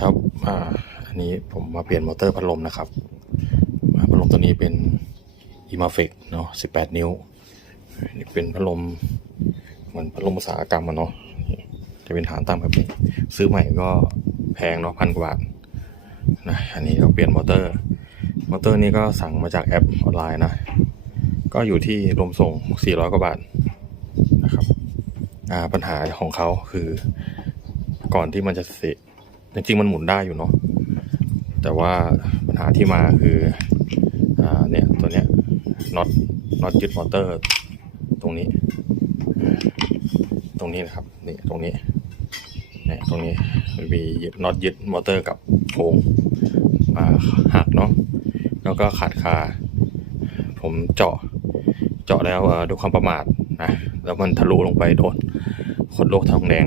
ครับอ่าอันนี้ผมมาเปลี่ยนมอเตอร์พัดลมนะครับอ่าพัดลมตัวนี้เป็น i m a f e c เนาะ18นิ้วนี่เป็นพัดลมเหมือนพัดลมอุตสาหกรรมอะเนาะจะเป็นฐานตั้งแบบนี้ซื้อใหม่ก็แพงเนาะพันกว่าบาทนะอันนี้ก็เปลี่ยนมอเตอร์ มอเตอร์นี้ก็สั่งมาจากแอปออนไลน์นะ ก็อยู่ที่รวมส่ง 400 กว่าบาทนะครับอ่าปัญหาของเขาคือก่อนที่มันจะเสร็ จริงๆมันหมุนได้อยู่เนาะแต่ว่าปัญหาที่มาคืออ่าเนี่ยตัวเนี้ยน็อตน็อตยึดมอเตอร์ตรงนี้ ตรงนี้นะครับนี่ตรงนี้เนี่ยตรงนี้มันมีน็อตยึดมอเตอร์กับโครงมาหักเนาะแล้วก็ขาดคาผมเจาะเจาะแล้วด้วยความประมาทนะแล้วมันทะลุลงไปโดนขดโลกทองแดง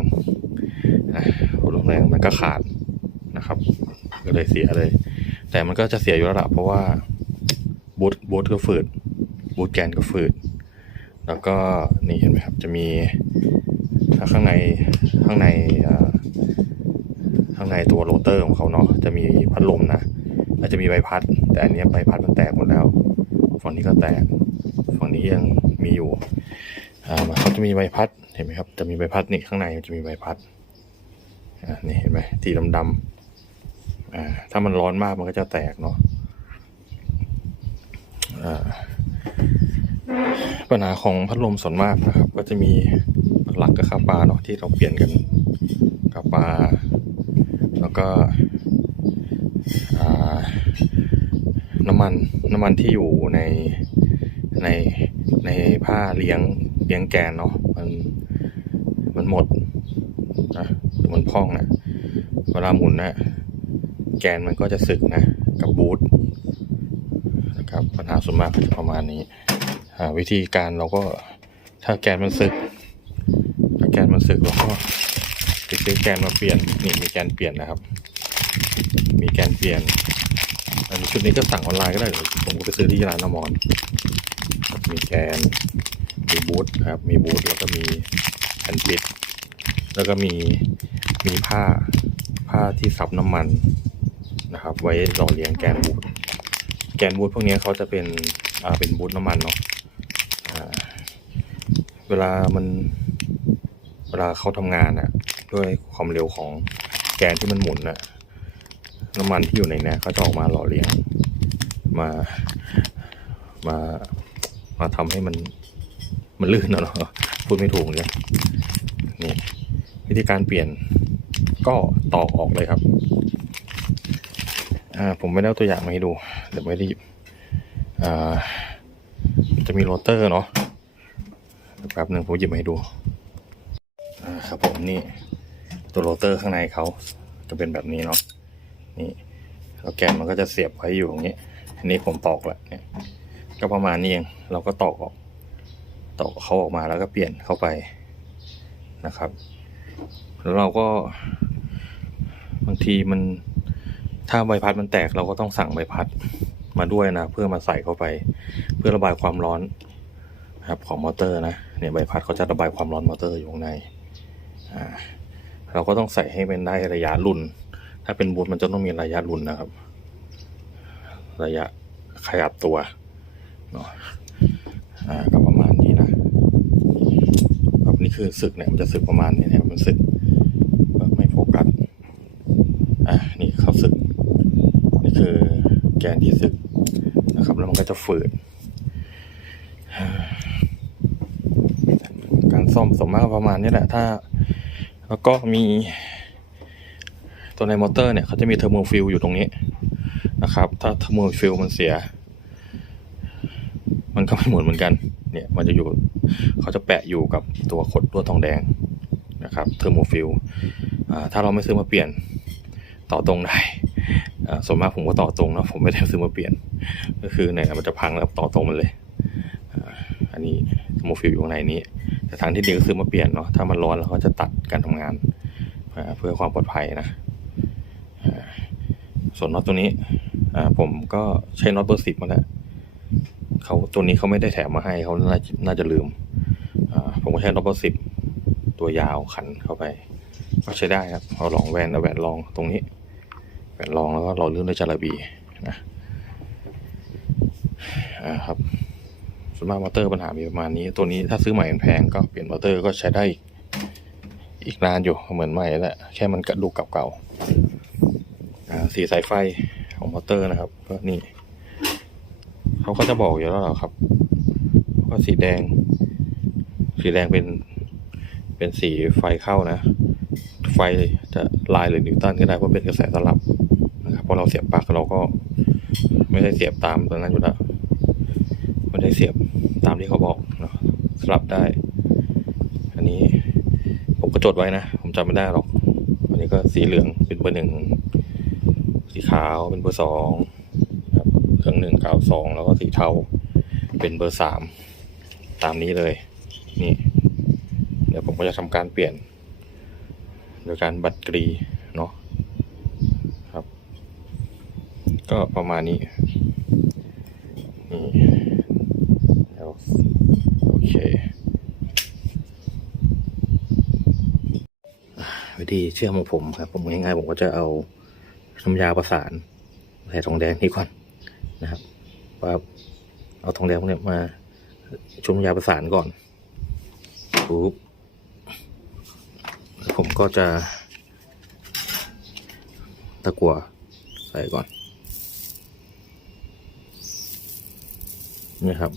ขดโลกทองแดงมันก็ขาด นะครับ ก็เลยเสียเลย แต่มันก็จะเสียอยู่แล้วละเพราะว่าบูทบูทก็ฝืดบูทแกนก็ฝืด แล้วก็นี่เห็นไหมครับ จะมีถ้าข้างในข้างในข้างในตัวโรเตอร์ของเขาเนาะจะมีพัดลมนะแล้วจะมีใบพัด แต่อันนี้ใบพัดมันแตกหมดแล้ว ฝั่งนี้ก็แตก ฝั่งนี้ยังมีอยู่เขาจะมีใบพัดเห็นไหมครับ จะมีใบพัดนี่ข้างในมันจะมีใบพัดอ่านี่เห็นไหมสีดำๆ อ่าถ้ามันร้อนมากมันก็จะแตกเนาะอ่าปัญหาของพัดลมส่วนมากนะครับ ก็จะมีหลักกับคาปาเนาะที่เราเปลี่ยนกันคาปา แล้วก็น้ำมันน้ำมันที่อยู่ในในในผ้าเลี้ยงเลี้ยงแกนเนาะมันมันหมดนะหรือมันพองนะเวลาหมุนนะ แกนมันก็จะสึกนะ กับบูทนะครับปัญหาส่วนมากก็จะประมาณนี้วิธีการเราก็ถ้าแกนมันสึก ถ้าแกนมันสึกเราก็ไปซื้อแกนมาเปลี่ยนนี่มีแกนเปลี่ยนนะครับ มีแกนเปลี่ยนอันชุดนี้ก็สั่งออนไลน์ก็ได้ผมก็ไปซื้อที่ร้านน้ำมอนมีแกนมีบูทครับ มีบูทแล้วก็มีแผ่นปิด แล้วก็มีมีผ้าผ้าที่ซับน้ำมัน นะครับ ไว้หล่อเลี้ยงแกนบูทแกนบูทพวกนี้เขาจะเป็นอ่าเป็นบูทน้ำมันเนาะเวลามันเวลาเขาทำงานอะด้วยความเร็วของแกนที่มันหมุนอะน้ำมันที่อยู่ในนี้เขาจะออกมาหล่อเลี้ยงมามามาทำให้มันมันลื่นอะเนาะพูดไม่ถูกเลยนี่วิธีการเปลี่ยนก็ตอกออกเลยครับ ผมไม่ได้เอาตัวอย่างมาให้ดู เดี๋ยวไม่ได้หยิบจะมีโรเตอร์เนาะแป๊บหนึ่งผมหยิบมาให้ดูครับผมนี่ตัวโรเตอร์ข้างในเขาจะเป็นแบบนี้เนาะนี่แล้วแกนมันก็จะเสียบไว้อยู่อย่างนี้อันนี้ผมตอกแหละเนี่ยก็ประมาณนี้เองเราก็ตอกออกตอกเขาออกมาแล้วก็เปลี่ยนเข้าไปนะครับ แล้วเราก็บางทีมัน ถ้าใบพัดมันแตกเราก็ต้องสั่งใบพัดมาด้วยนะ เพื่อมาใส่เข้าไป เพื่อระบายความร้อนครับของมอเตอร์นะเนี่ยใบพัดเขาจะระบายความร้อนมอเตอร์อยู่ข้างในอ่าเราก็ต้องใส่ให้เป็นได้ระยะรุ่นถ้าเป็นบูทมันจะต้องมีระยะรุ่นนะครับ ระยะขยับตัวเนาะอ่าก็ประมาณนี้นะแบบนี้คือศึกเนี่ยมันจะศึกประมาณนี้เนี่ยมันศึกแบบไม่โฟกัส อะนี่เขาศึก นี่คือแก นที่ศึกนะครับ แล้วมันก็จะฝืดอ่าการซ่อมสมมากประมาณนี้แหละ ถ้า แล้วก็มี ตัวในมอเตอร์เนี่ยเขาจะมีเทอร์โมฟิลอยู่ตรงนี้นะครับ ถ้าเทอร์โมฟิลมันเสีย มันก็ไม่หมุนเหมือนกัน เนี่ย มันจะอยู่ เขาจะแปะอยู่กับตัวขดลวดทองแดงนะครับเทอร์โมฟิลถ้าเราไม่ซื้อมาเปลี่ยนต่อตรงได้ ส่วนมากผมก็ต่อตรงนะผมไม่ได้ซื้อมาเปลี่ยน ก็คือเนี่ยมันจะพังแล้วต่อตรงมันเลยอันนี้โมฟิลอยู่ข้างในนี้ แต่ทางที่ดีก็ซื้อมาเปลี่ยนเนาะถ้ามันร้อนแล้วเขาจะตัดการทำงานเพื่อความปลอดภัยนะส่วนน็อตตัวนี้ผมก็ใช้น็อตเบอร์สิบมาแล้วเขาตัวนี้เขาไม่ได้แถมมาให้เขาน่าน่าจะลืมผมก็ใช้น็อตเบอร์สิบตัวยาวขันเข้าไป ก็ใช้ได้ครับเอาลองแวนเอาแวนลองตรงนี้ แผ่นรองแล้วก็หล่อลื่นด้วยจาระบีนะอ่าครับส่วนมากมอเตอร์ปัญหามีประมาณนี้ ตัวนี้ถ้าซื้อใหม่แพงก็เปลี่ยนมอเตอร์ก็ใช้ได้อีกนานอยู่เหมือนใหม่แหละแค่มันกระดูกเก่าๆสีสายไฟของมอเตอร์นะครับ ก็นี่เขาก็จะบอกอยู่แล้วครับว่าสีแดง สีแดงเป็นเป็นสีไฟเข้านะ ไฟจะลายหรือนิวตันก็ได้เพราะเป็นกระแสสลับ นะครับพอเราเสียบปลั๊กเราก็ไม่ได้เสียบตามตรงนั้นอยู่แล้วไม่ได้เสียบตามที่เขาบอกเนาะสลับได้ อันนี้ผมก็จดไว้นะ ผมจำไม่ได้หรอก อันนี้ก็สีเหลืองเป็นเบอร์หนึ่ง สีขาวเป็นเบอร์สองครับเหลืองหนึ่งขาวสองแล้วก็สีเทาเป็นเบอร์สามตามนี้เลย นี่ เดี๋ยวผมก็จะทำการเปลี่ยน โดยการบัตรกรีเนาะครับ ก็ประมาณนี้นี่แล้วโอเค วิธีเชื่อมของผมครับผมง่ายๆผมก็จะเอาน้ำยาประสานใส่ทองแดงนี่ก่อนนะครับว่าเอาทองแดงพวกนี้มาชุบน้ำยาประสานก่อนปุ๊บผมก็จะตะกัวใส่ก่อน นี่ครับ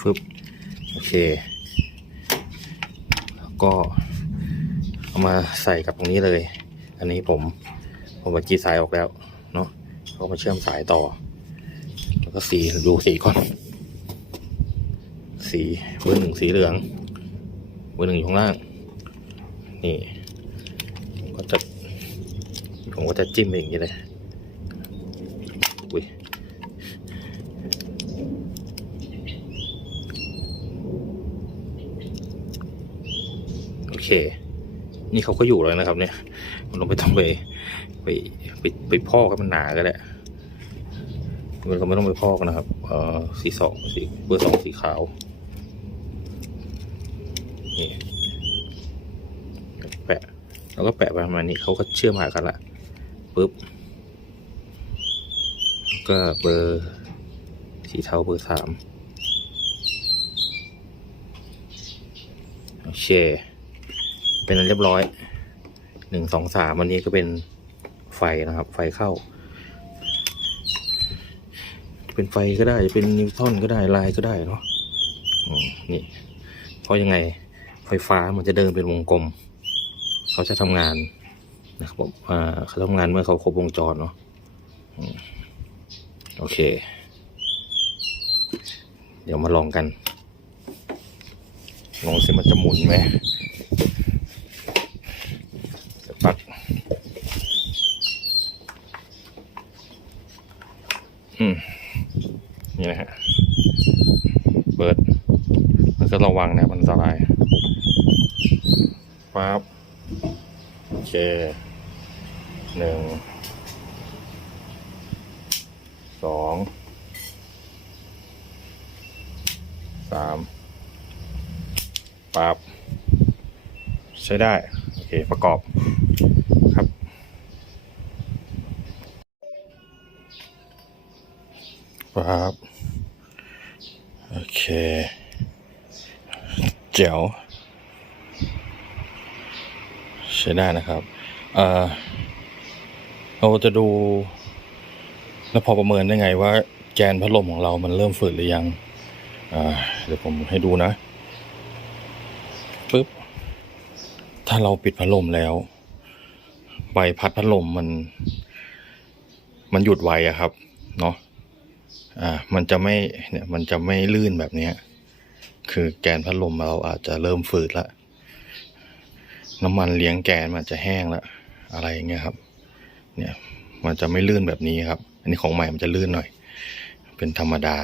ฟึบโอเคแล้วก็เอามาใส่กับตรงนี้เลย อันนี้ผมผมมาจีสายออกแล้วเนาะก็มาเชื่อมสายต่อ แล้วก็สีดูสีก่อน สีเบอร์หนึ่งสีเหลืองเบอร์หนึ่งอยู่ข้างล่าง นี่ผมก็จะผมก็จะจิ้มอย่างนี้เลยอุ้ยโอเค นี่เขาก็อยู่แล้วนะครับ เนี่ยเราไม่ต้องไปไปไปไปพอกให้มันหนาก็ได้มันก็ไม่ต้องไปพอกนะครับ เอ่อสีสองสีเบอร์สองสีขาวนี่แปะแล้วก็แปะไปประมาณนี้เขาก็เชื่อมหากันละปุ๊บก็เบอร์สีเทาเบอร์สามโอเค เป็นเรียบร้อยหนึ่งสองสามวันนี้ก็เป็นไฟนะครับ ไฟเข้า เป็นไฟก็ได้เป็นนิวตันก็ได้ลายก็ได้เนาะนี่เพราะยังไงไฟฟ้ามันจะเดินเป็นวงกลม เขาจะทำงานนะครับผมอ่าเขาทำงานเมื่อเขาครบวงจรเนาะโอเค เดี๋ยวมาลองกันลองสิมันจะหมุนไหมเดี๋ยวปัก อืม นี่นะฮะ เปิด มันก็ ระวังนะมันอันตรายปั๊บโอเคหนึ่งสองสามปั๊บใช้ได้ โอเค ประกอบครับปั๊บโอเค เจ๋วใช้ได้นะครับเออเราจะดูแล้วพอประเมินได้ไงว่าแกนพัดลมของเรามันเริ่มฝืดหรือยังเดี๋ยวผมให้ดูนะปึ๊บถ้าเราปิดพัดลมแล้ว ใบพัดพัดลมมัน มันหยุดไวอะครับ เนาะอ่า มันจะไม่เนี่ย มันจะไม่ลื่นแบบเนี้ย คือแกนพัดลมเราอาจจะเริ่มฝืดละน้ำมันเลี้ยงแกนมันจะแห้งละอะไรอย่างเงี้ยครับ เนี่ยมันจะไม่ลื่นแบบนี้ครับ อันนี้ของใหม่มันจะลื่นหน่อย เป็นธรรมดา